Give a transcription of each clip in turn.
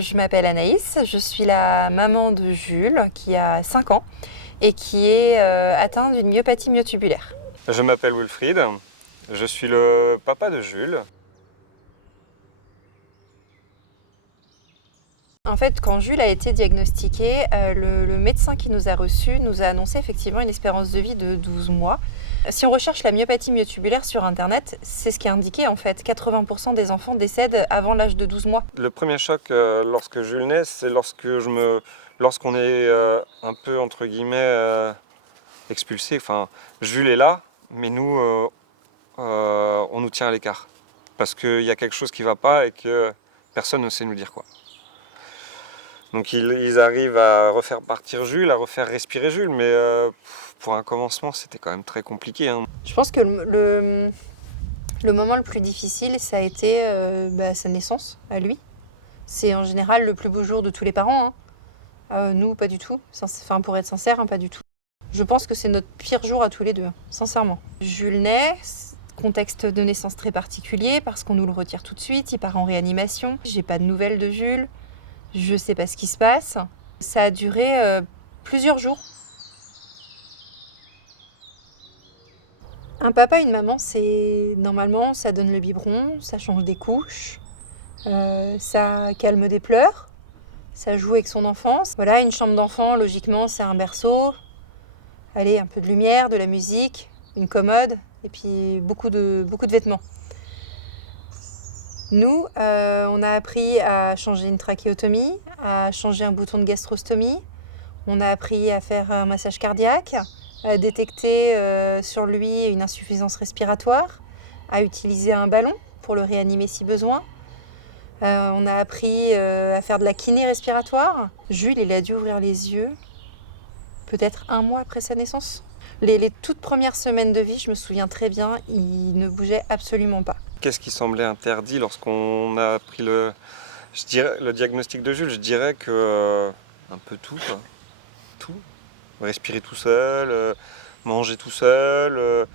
Je m'appelle Anaïs, je suis la maman de Jules qui a 5 ans et qui est atteint d'une myopathie myotubulaire. Je m'appelle Wilfried, je suis le papa de Jules. En fait, quand Jules a été diagnostiqué, le médecin qui nous a reçus nous a annoncé effectivement une espérance de vie de 12 mois. Si on recherche la myopathie myotubulaire sur Internet, c'est ce qui est indiqué en fait. 80% des enfants décèdent avant l'âge de 12 mois. Le premier choc lorsque Jules naît, c'est lorsqu'on est un peu entre guillemets expulsé. Enfin, Jules est là, mais nous, on nous tient à l'écart. Parce qu'il y a quelque chose qui ne va pas et que personne ne sait nous dire quoi. Donc ils arrivent à refaire partir Jules, à refaire respirer Jules, mais pour un commencement, c'était quand même très compliqué. Hein. Je pense que le moment le plus difficile, ça a été sa naissance à lui. C'est en général le plus beau jour de tous les parents. Hein. Nous, pas du tout. Enfin, pour être sincère, hein, pas du tout. Je pense que c'est notre pire jour à tous les deux, hein, sincèrement. Jules naît, contexte de naissance très particulier parce qu'on nous le retire tout de suite, il part en réanimation. J'ai pas de nouvelles de Jules, je sais pas ce qui se passe. Ça a duré plusieurs jours. Un papa et une maman, c'est normalement, ça donne le biberon, ça change des couches, ça calme des pleurs, ça joue avec son enfance. Voilà, une chambre d'enfant, logiquement, c'est un berceau. Allez, un peu de lumière, de la musique, une commode et puis beaucoup de vêtements. Nous, on a appris à changer une trachéotomie, à changer un bouton de gastrostomie. On a appris à faire un massage cardiaque, à détecter sur lui une insuffisance respiratoire, à utiliser un ballon pour le réanimer si besoin. On a appris à faire de la kiné respiratoire. Jules, il a dû ouvrir les yeux peut-être 1 mois après sa naissance. Les toutes premières semaines de vie, je me souviens très bien, il ne bougeait absolument pas. Qu'est-ce qui semblait interdit lorsqu'on a pris le diagnostic de Jules? Je dirais que un peu tout, quoi. Tout. Respirer tout seul, manger tout seul,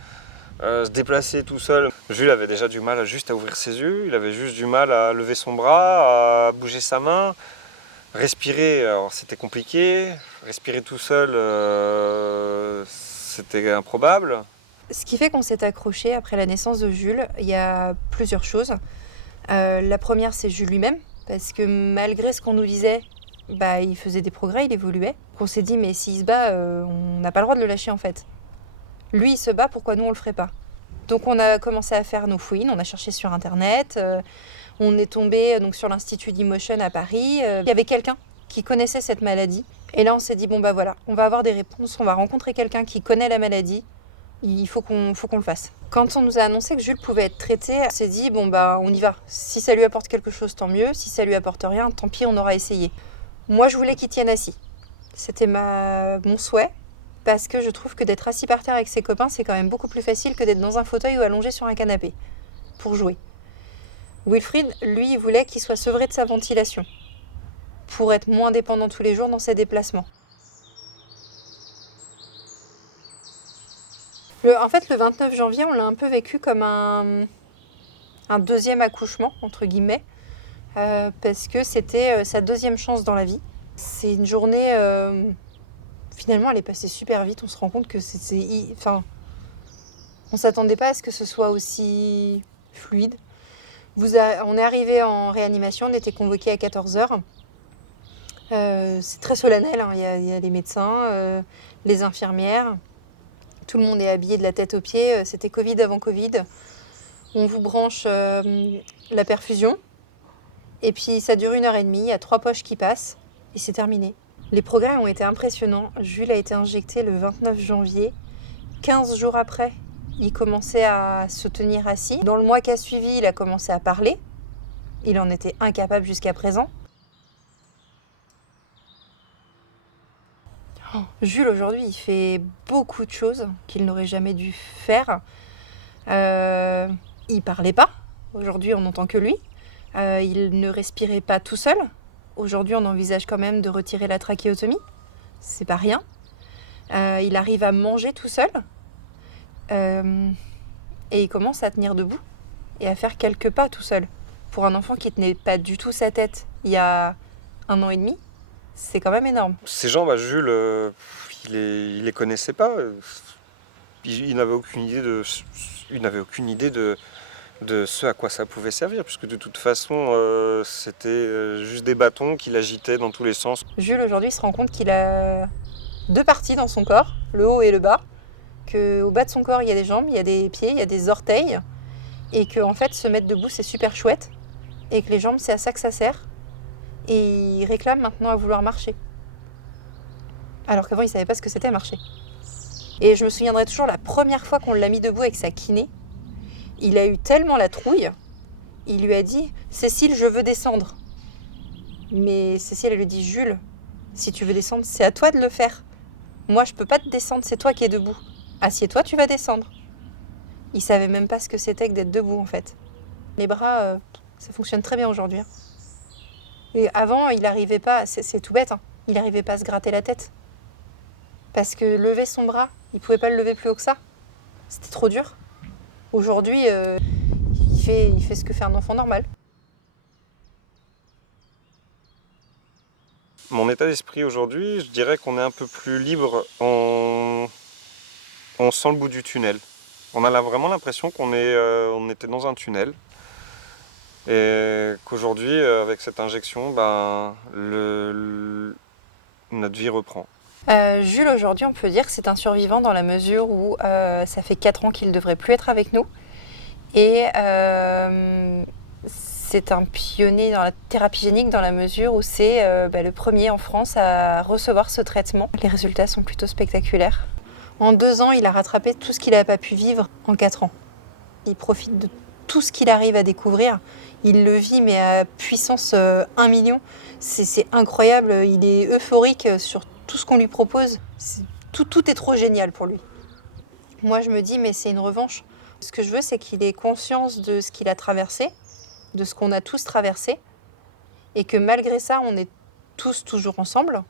se déplacer tout seul. Jules avait déjà du mal juste à ouvrir ses yeux, il avait juste du mal à lever son bras, à bouger sa main. Respirer, alors c'était compliqué. Respirer tout seul, c'était improbable. Ce qui fait qu'on s'est accroché après la naissance de Jules, il y a plusieurs choses. La première, c'est Jules lui-même, parce que malgré ce qu'on nous disait, il faisait des progrès, il évoluait. On s'est dit, mais s'il se bat, on n'a pas le droit de le lâcher en fait. Lui, il se bat, pourquoi nous, on le ferait pas? Donc on a commencé à faire nos fouines, on a cherché sur Internet, on est tombé donc, sur l'Institut d'Emotion à Paris. Il y avait quelqu'un qui connaissait cette maladie. Et là, on s'est dit, voilà, on va avoir des réponses, on va rencontrer quelqu'un qui connaît la maladie. Il faut qu'on le fasse. Quand on nous a annoncé que Jules pouvait être traité, on s'est dit, on y va. Si ça lui apporte quelque chose, tant mieux. Si ça lui apporte rien, tant pis, on aura essayé. Moi, je voulais qu'il tienne assis. C'était mon souhait. Parce que je trouve que d'être assis par terre avec ses copains, c'est quand même beaucoup plus facile que d'être dans un fauteuil ou allongé sur un canapé pour jouer. Wilfried, lui, il voulait qu'il soit sevré de sa ventilation pour être moins dépendant tous les jours dans ses déplacements. En fait, le 29 janvier, on l'a un peu vécu comme un deuxième accouchement, entre guillemets, parce que c'était sa deuxième chance dans la vie. C'est une journée... finalement, elle est passée super vite. On se rend compte que on s'attendait pas à ce que ce soit aussi fluide. On est arrivé en réanimation, on était convoqués à 14h. C'est très solennel, hein. Il y a les médecins, les infirmières. Tout le monde est habillé de la tête aux pieds. C'était Covid avant Covid. On vous branche la perfusion. Et puis, ça dure 1h30. Il y a 3 poches qui passent. Et c'est terminé. Les progrès ont été impressionnants. Jules a été injecté le 29 janvier. 15 jours après, il commençait à se tenir assis. Dans le mois qui a suivi, il a commencé à parler. Il en était incapable jusqu'à présent. Jules, aujourd'hui, il fait beaucoup de choses qu'il n'aurait jamais dû faire. Il parlait pas. Aujourd'hui, on n'entend que lui. Il ne respirait pas tout seul. Aujourd'hui, on envisage quand même de retirer la trachéotomie. C'est pas rien. Il arrive à manger tout seul. Et il commence à tenir debout et à faire quelques pas tout seul. Pour un enfant qui tenait pas du tout sa tête il y a 1 an et demi, c'est quand même énorme. Ces gens, Jules, il les connaissait pas. Il n'avait aucune idée de ce à quoi ça pouvait servir, puisque de toute façon, c'était juste des bâtons qu'il agitait dans tous les sens. Jules, aujourd'hui, se rend compte qu'il a 2 parties dans son corps, le haut et le bas, qu'au bas de son corps, il y a des jambes, il y a des pieds, il y a des orteils, et qu'en fait, se mettre debout, c'est super chouette, et que les jambes, c'est à ça que ça sert. Et il réclame maintenant à vouloir marcher. Alors qu'avant, il savait pas ce que c'était marcher. Et je me souviendrai toujours la première fois qu'on l'a mis debout avec sa kiné, il a eu tellement la trouille, il lui a dit « Cécile, je veux descendre ». Mais Cécile, elle lui dit « Jules, si tu veux descendre, c'est à toi de le faire. Moi, je peux pas te descendre, c'est toi qui es debout. Assieds-toi, tu vas descendre. » Il savait même pas ce que c'était que d'être debout, en fait. Les bras, ça fonctionne très bien aujourd'hui. Et avant, il n'arrivait pas, c'est tout bête, il n'arrivait pas à se gratter la tête. Parce que lever son bras, il pouvait pas le lever plus haut que ça. C'était trop dur. Aujourd'hui, il fait ce que fait un enfant normal. Mon état d'esprit aujourd'hui, je dirais qu'on est un peu plus libre, on sent le bout du tunnel. On a vraiment l'impression on était dans un tunnel. Et qu'aujourd'hui, avec cette injection, notre vie reprend. Jules, aujourd'hui, on peut dire que c'est un survivant dans la mesure où ça fait 4 ans qu'il ne devrait plus être avec nous. Et c'est un pionnier dans la thérapie génique dans la mesure où c'est le premier en France à recevoir ce traitement. Les résultats sont plutôt spectaculaires. En 2 ans, il a rattrapé tout ce qu'il n'a pas pu vivre en 4 ans. Il profite de tout ce qu'il arrive à découvrir. Il le vit, mais à puissance 1 million. C'est incroyable, il est euphorique sur tout ce qu'on lui propose. Tout est trop génial pour lui. Moi, je me dis, mais c'est une revanche. Ce que je veux, c'est qu'il ait conscience de ce qu'il a traversé, de ce qu'on a tous traversé, et que malgré ça, on est tous toujours ensemble.